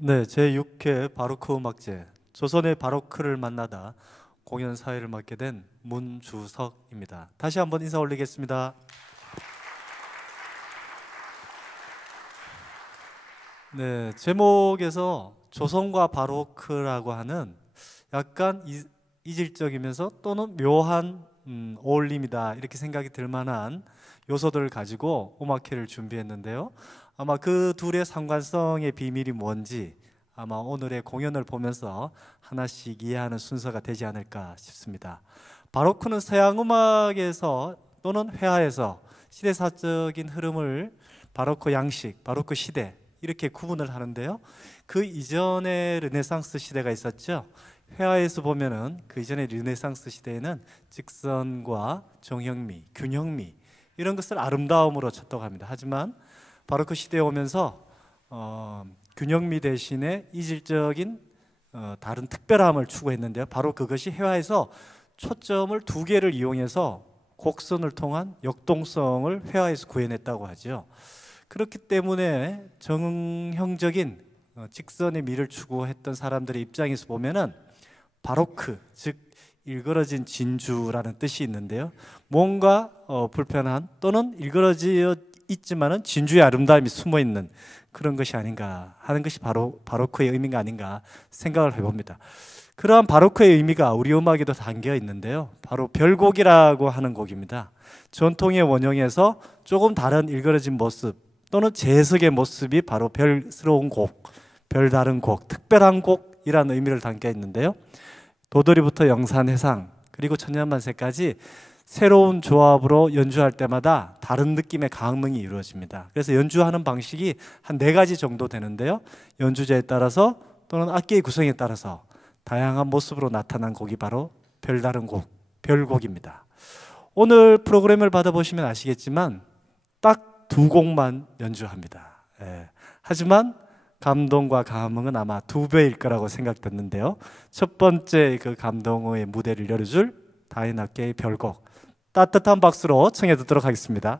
네, 제6회 바로크 음악제 조선의 바로크를 만나다 공연 사회를 맡게 된 문주석입니다. 다시 한번 인사 올리겠습니다. 네, 제목에서 조선과 바로크라고 하는 약간 이질적이면서 또는 묘한 어울림이다 이렇게 생각이 들 만한 요소들을 가지고 음악회를 준비했는데요. 아마 그 둘의 상관성의 비밀이 뭔지 아마 오늘의 공연을 보면서 하나씩 이해하는 순서가 되지 않을까 싶습니다. 바로크는 서양 음악에서 또는 회화에서 시대사적인 흐름을 바로크 양식, 바로크 시대 이렇게 구분을 하는데요. 그 이전에 르네상스 시대가 있었죠. 회화에서 보면은 그 이전에 르네상스 시대에는 직선과 정형미, 균형미 이런 것을 아름다움으로 쳤다고 합니다. 하지만 바로크 시대에 오면서 균형미 대신에 이질적인 다른 특별함을 추구했는데요. 바로 그것이 회화에서 초점을 두 개를 이용해서 곡선을 통한 역동성을 회화에서 구해냈다고 하죠. 그렇기 때문에 정형적인 직선의 미를 추구했던 사람들의 입장에서 보면은 바로크, 즉 일그러진 진주라는 뜻이 있는데요. 뭔가 불편한 또는 일그러져 있지만은 진주의 아름다움이 숨어 있는 그런 것이 아닌가 하는 것이 바로 바로크의 의미가 아닌가 생각을 해봅니다. 그러한 바로크의 의미가 우리 음악에도 담겨 있는데요. 바로 별곡이라고 하는 곡입니다. 전통의 원형에서 조금 다른 일그러진 모습 또는 재해석의 모습이 바로 별스러운 곡, 별다른 곡, 특별한 곡이라는 의미를 담겨 있는데요. 도돌이부터 영산, 해상 그리고 천년만세까지 새로운 조합으로 연주할 때마다 다른 느낌의 강흥이 이루어집니다. 그래서 연주하는 방식이 한 4가지 정도 되는데요. 연주자에 따라서 또는 악기의 구성에 따라서 다양한 모습으로 나타난 곡이 바로 별다른 곡, 별곡입니다. 오늘 프로그램을 받아보시면 아시겠지만 딱 2곡만 연주합니다. 하지만 감동과 감흥은 아마 2배일 거라고 생각됐는데요. 첫 번째 그 감동의 무대를 열어줄 다인악계의 별곡 따뜻한 박수로 청해 듣도록 하겠습니다.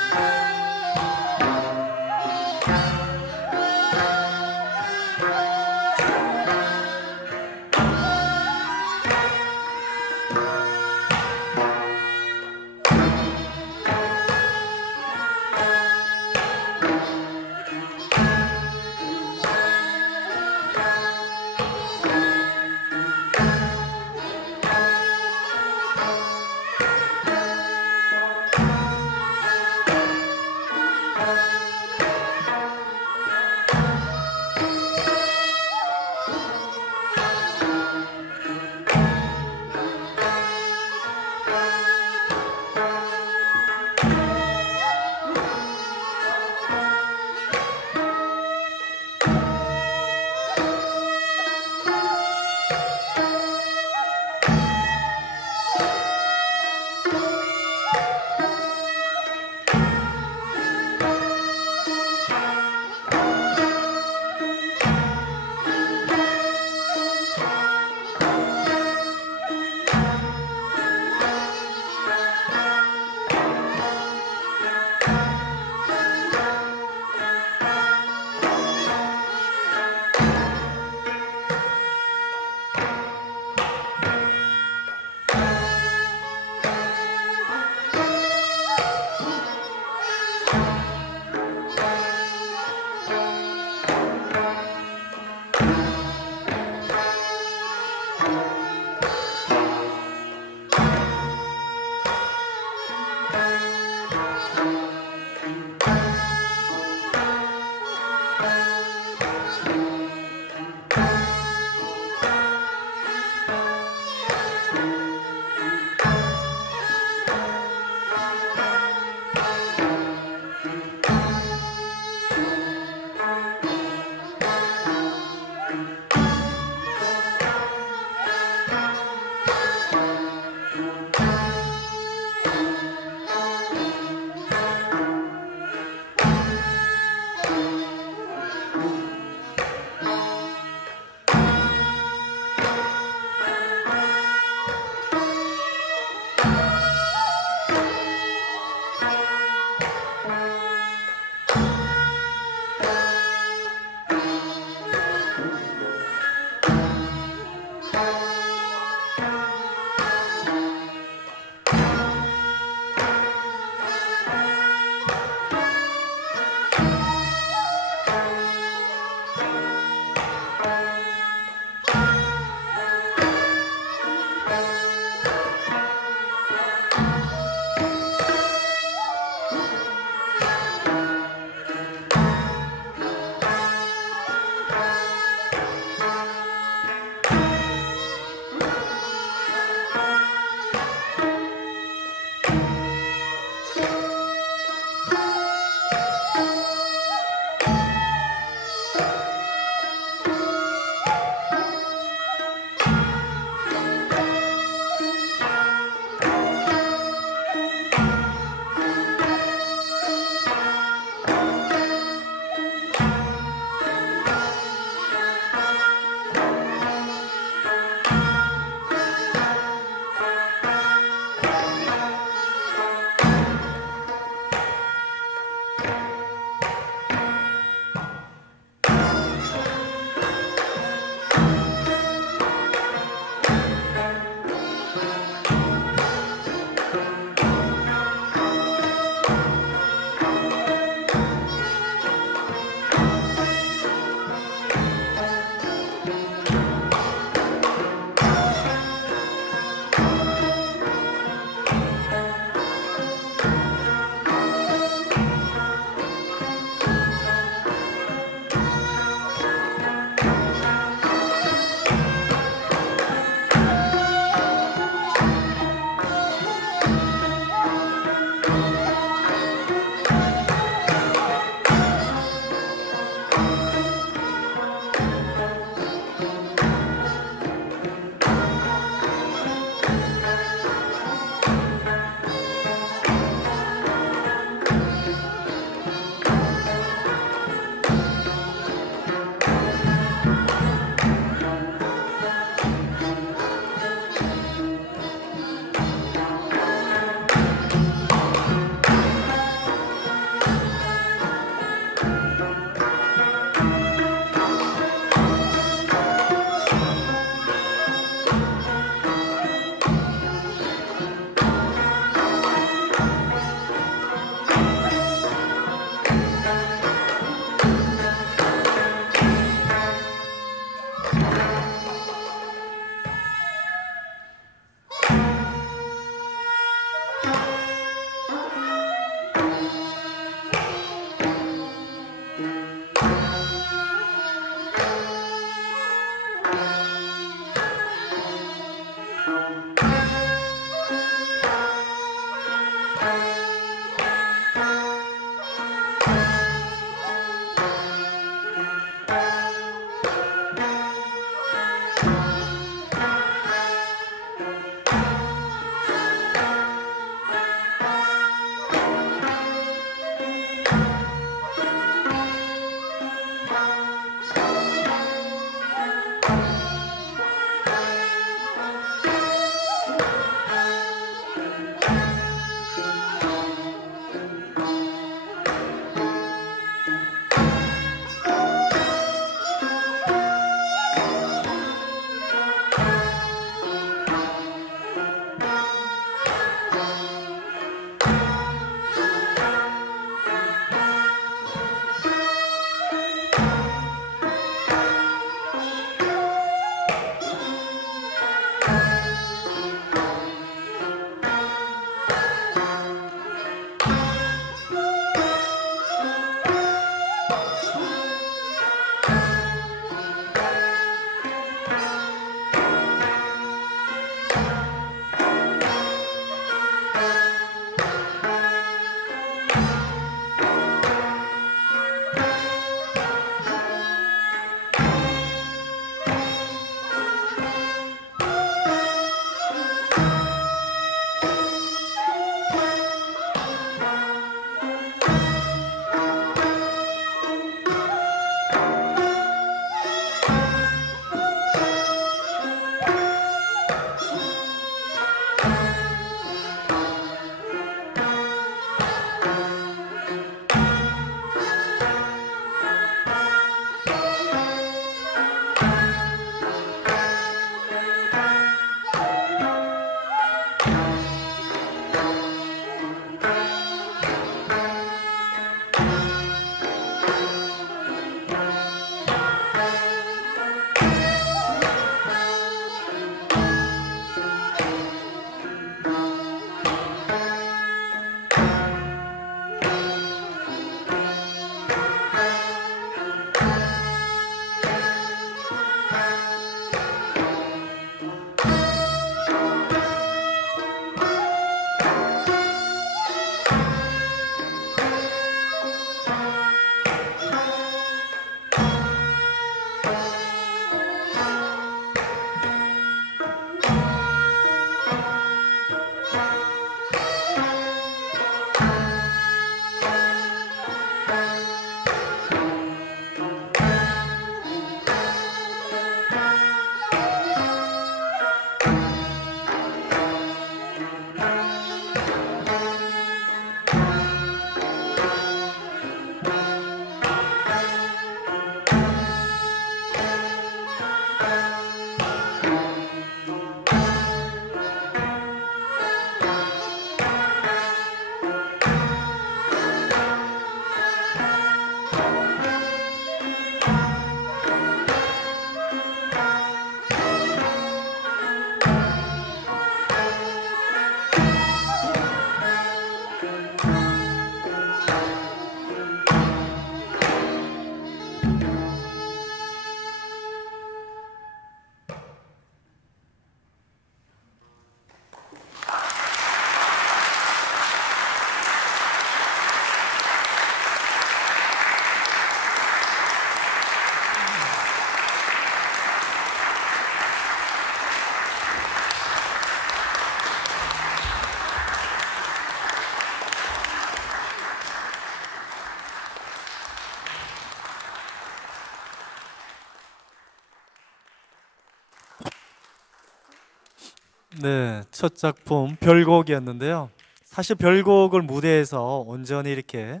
네, 첫 작품 별곡이었는데요. 사실 별곡을 무대에서 온전히 이렇게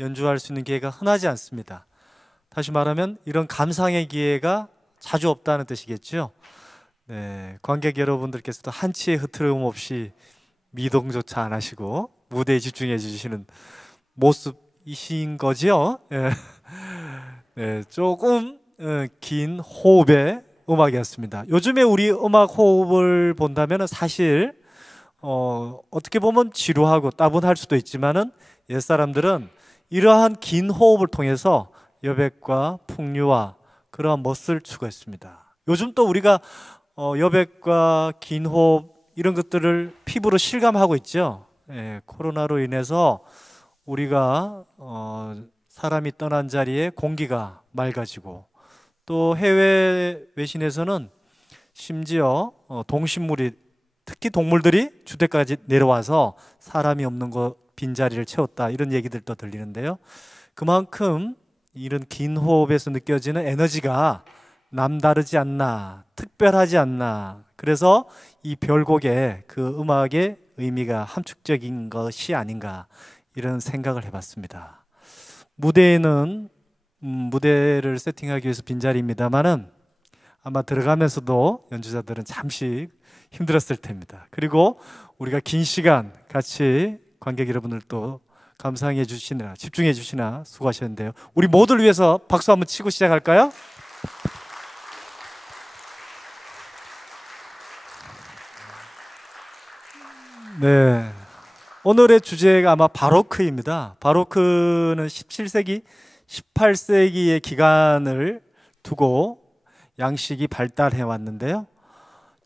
연주할 수 있는 기회가 흔하지 않습니다. 다시 말하면 이런 감상의 기회가 자주 없다는 뜻이겠죠. 네, 관객 여러분들께서도 한치의 흐트럼 없이 미동조차 안 하시고 무대에 집중해 주시는 모습이신 거죠. 예. 네, 조금 긴 호흡의 음악이었습니다. 요즘에 우리 음악 호흡을 본다면 사실 어떻게 보면 지루하고 따분할 수도 있지만은 옛사람들은 이러한 긴 호흡을 통해서 여백과 풍류와 그러한 멋을 추구했습니다. 요즘 또 우리가 여백과 긴 호흡 이런 것들을 피부로 실감하고 있죠. 예, 코로나로 인해서 우리가 사람이 떠난 자리에 공기가 맑아지고 또 해외 외신에서는 심지어 동식물이 특히 동물들이 주택까지 내려와서 사람이 없는 곳 빈자리를 채웠다 이런 얘기들도 들리는데요. 그만큼 이런 긴 호흡에서 느껴지는 에너지가 남다르지 않나, 특별하지 않나. 그래서 이 별곡의 그 음악의 의미가 함축적인 것이 아닌가 이런 생각을 해봤습니다. 무대에는 무대를 세팅하기 위해서 빈자리입니다만은 아마 들어가면서도 연주자들은 잠시 힘들었을 텐입니다. 그리고 우리가 긴 시간 같이 관객 여러분들도 감상해 주시나 집중해 주시나 수고하셨는데요. 우리 모두를 위해서 박수 한번 치고 시작할까요? 네. 오늘의 주제가 아마 바로크입니다. 바로크는 17세기, 18세기의 기간을 두고 양식이 발달해 왔는데요.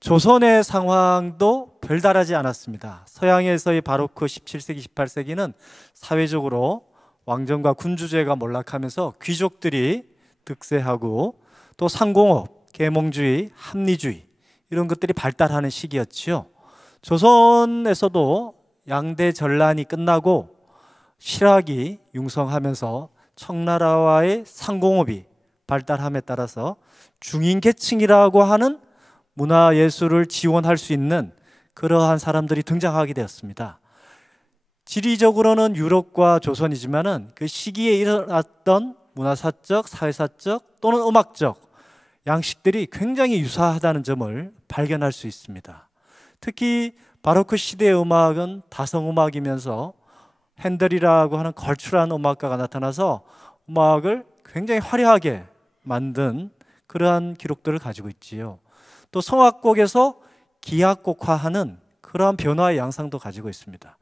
조선의 상황도 별다르지 않았습니다. 서양에서의 바로크 17세기, 18세기는 사회적으로 왕정과 군주제가 몰락하면서 귀족들이 득세하고 또 상공업, 계몽주의, 합리주의 이런 것들이 발달하는 시기였지요. 조선에서도 양대 전란이 끝나고 실학이 융성하면서 청나라와의 상공업이 발달함에 따라서 중인계층이라고 하는 문화예술을 지원할 수 있는 그러한 사람들이 등장하게 되었습니다. 지리적으로는 유럽과 조선이지만은 그 시기에 일어났던 문화사적, 사회사적 또는 음악적 양식들이 굉장히 유사하다는 점을 발견할 수 있습니다. 특히 바로크 시대의 음악은 다성음악이면서 핸델이라고 하는 걸출한 음악가가 나타나서 음악을 굉장히 화려하게 만든 그러한 기록들을 가지고 있지요. 또 성악곡에서 기악곡화하는 그러한 변화의 양상도 가지고 있습니다.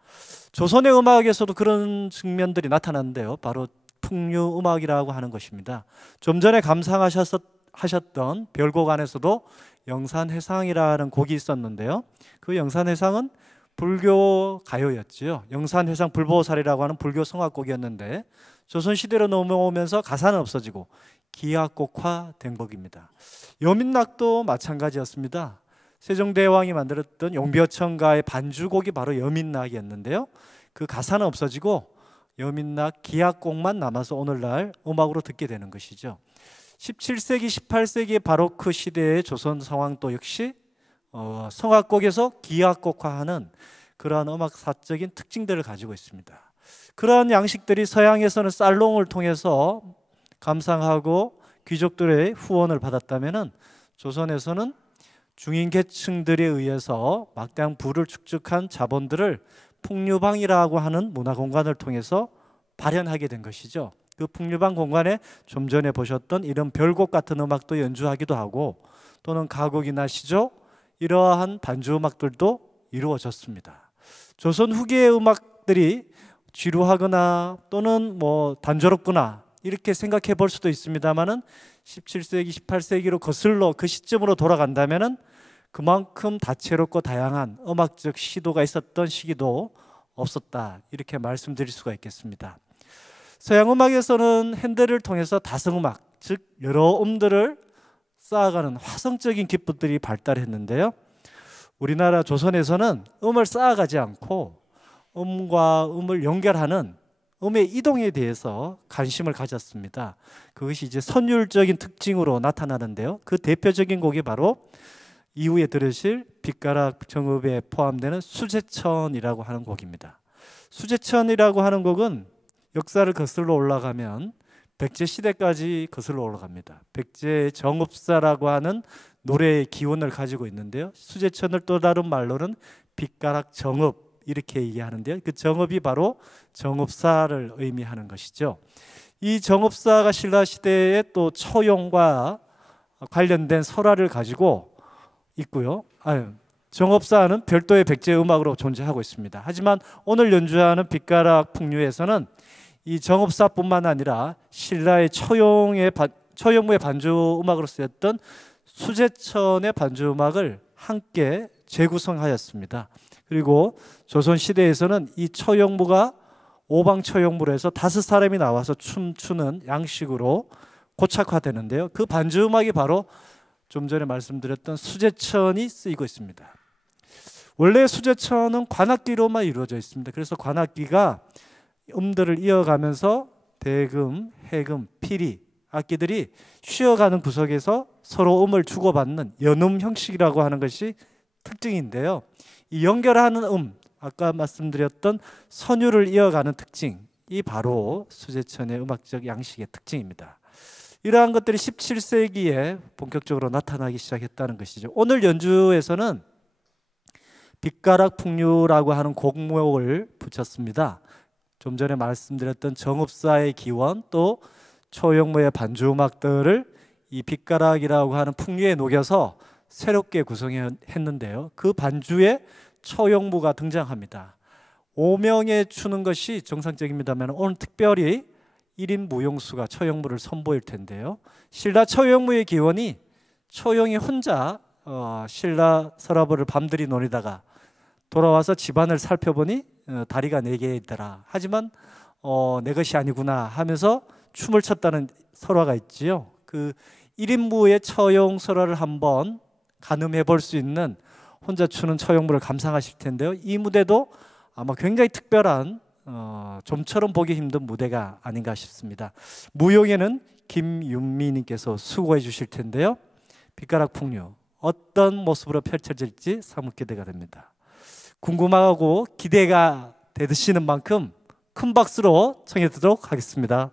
조선의 음악에서도 그런 측면들이 나타났는데요. 바로 풍류 음악이라고 하는 것입니다. 좀 전에 감상하셨던 별곡 안에서도 영산회상이라는 곡이 있었는데요. 그 영산회상은 불교 가요였지요. 영산회상 불보살이라고 하는 불교 성악곡이었는데 조선시대로 넘어오면서 가사는 없어지고 기악곡화된 곡입니다. 여민낙도 마찬가지였습니다. 세종대왕이 만들었던 용벼천가의 반주곡이 바로 여민낙이었는데요. 그 가사는 없어지고 여민낙 기악곡만 남아서 오늘날 음악으로 듣게 되는 것이죠. 17세기, 18세기 바로크 시대의 조선 상황도 역시 성악곡에서 기악곡화하는 그러한 음악사적인 특징들을 가지고 있습니다. 그러한 양식들이 서양에서는 살롱을 통해서 감상하고 귀족들의 후원을 받았다면 조선에서는 중인계층들에 의해서 막대한 부를 축적한 자본들을 풍류방이라고 하는 문화공간을 통해서 발현하게 된 것이죠. 그 풍류방 공간에 좀 전에 보셨던 이런 별곡 같은 음악도 연주하기도 하고 또는 가곡이나 시조 이러한 반주 음악들도 이루어졌습니다. 조선 후기의 음악들이 지루하거나 또는 단조롭거나 이렇게 생각해 볼 수도 있습니다만은 17세기, 18세기로 거슬러 그 시점으로 돌아간다면은 그만큼 다채롭고 다양한 음악적 시도가 있었던 시기도 없었다 이렇게 말씀드릴 수가 있겠습니다. 서양 음악에서는 핸델을 통해서 다성음악, 즉 여러 음들을 쌓아가는 화성적인 기법들이 발달했는데요. 우리나라 조선에서는 음을 쌓아가지 않고 음과 음을 연결하는 음의 이동에 대해서 관심을 가졌습니다. 그것이 이제 선율적인 특징으로 나타나는데요. 그 대표적인 곡이 바로 이후에 들으실 빛가락 정읍에 포함되는 수제천이라고 하는 곡입니다. 수제천이라고 하는 곡은 역사를 거슬러 올라가면 백제 시대까지 거슬러 올라갑니다. 백제의 정읍사라고 하는 노래의 기원을 가지고 있는데요. 수제천을 또 다른 말로는 빛가락 정읍 이렇게 얘기하는데요. 그 정읍이 바로 정읍사를 의미하는 것이죠. 이 정읍사가 신라 시대의 또 처용과 관련된 설화를 가지고 있고요. 정읍사는 별도의 백제 음악으로 존재하고 있습니다. 하지만 오늘 연주하는 빛가락 풍류에서는 이 정읍사뿐만 아니라 신라의 처용무의 반주 음악으로 쓰였던 수제천의 반주 음악을 함께 재구성하였습니다. 그리고 조선 시대에서는 이 처용무가 오방처용무로 해서 5사람이 나와서 춤추는 양식으로 고착화되는데요. 그 반주 음악이 바로 좀 전에 말씀드렸던 수제천이 쓰이고 있습니다. 원래 수제천은 관악기로만 이루어져 있습니다. 그래서 관악기가 음들을 이어가면서 대금, 해금, 피리 악기들이 쉬어가는 구석에서 서로 음을 주고받는 연음 형식이라고 하는 것이 특징인데요. 이 연결하는 아까 말씀드렸던 선율을 이어가는 특징이 바로 수제천의 음악적 양식의 특징입니다. 이러한 것들이 17세기에 본격적으로 나타나기 시작했다는 것이죠. 오늘 연주에서는 빛가락 풍류라고 하는 곡목을 붙였습니다. 좀 전에 말씀드렸던 정읍사의 기원 또 초용무의 반주 음악들을 이 빛가락이라고 하는 풍류에 녹여서 새롭게 구성했는데요. 그 반주에 초용무가 등장합니다. 5명에 추는 것이 정상적입니다만 오늘 특별히 1인 무용수가 초용무를 선보일 텐데요. 신라 초용무의 기원이 초용이 혼자 신라 서라벌을 밤들이 노리다가 돌아와서 집안을 살펴보니 다리가 4개이더라. 하지만 내 것이 아니구나 하면서 춤을 췄다는 설화가 있지요. 그 1인무의 처용 설화를 한번 가늠해 볼 수 있는 혼자 추는 처용무를 감상하실 텐데요. 이 무대도 아마 굉장히 특별한 좀처럼 보기 힘든 무대가 아닌가 싶습니다. 무용에는 김윤미님께서 수고해 주실 텐데요. 빛가락 풍류 어떤 모습으로 펼쳐질지 사뭇 기대가 됩니다. 궁금하고 기대가 되시는 만큼 큰 박수로 청해 듣도록 하겠습니다.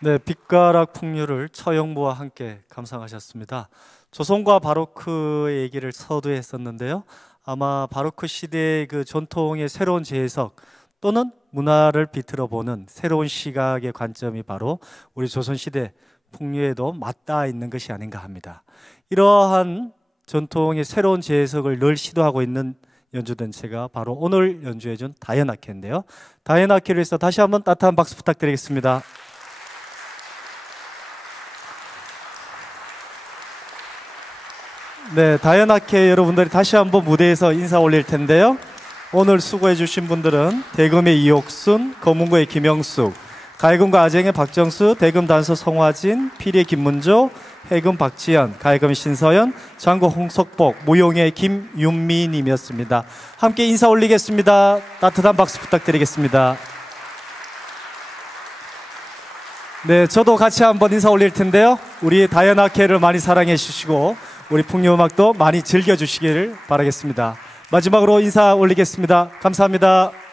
네, 빛가락 풍류를 처형부와 함께 감상하셨습니다. 조선과 바로크의 얘기를 서두에 했었는데요. 아마 바로크 시대의 그 전통의 새로운 재해석 또는 문화를 비틀어 보는 새로운 시각의 관점이 바로 우리 조선시대 풍류에도 맞닿아 있는 것이 아닌가 합니다. 이러한 전통의 새로운 재해석을 늘 시도하고 있는 연주단체가 바로 오늘 연주해준 다이애나케인데요. 다이애나케를 위해서 다시 한번 따뜻한 박수 부탁드리겠습니다. 네, 다이애나케 여러분들이 다시 한번 무대에서 인사 올릴 텐데요. 오늘 수고해 주신 분들은 대금의 이옥순, 검은고의 김영숙, 가해금과 아쟁의 박정수, 대금 단서 송화진, 피리의 김문조, 해금 박지연, 가해금의 신서연, 장구 홍석복, 무용의 김윤미님이었습니다. 함께 인사 올리겠습니다. 따뜻한 박수 부탁드리겠습니다. 네, 저도 같이 한번 인사 올릴 텐데요. 우리 다이애나케를 많이 사랑해 주시고 우리 풍류음악도 많이 즐겨주시기를 바라겠습니다. 마지막으로 인사 올리겠습니다. 감사합니다.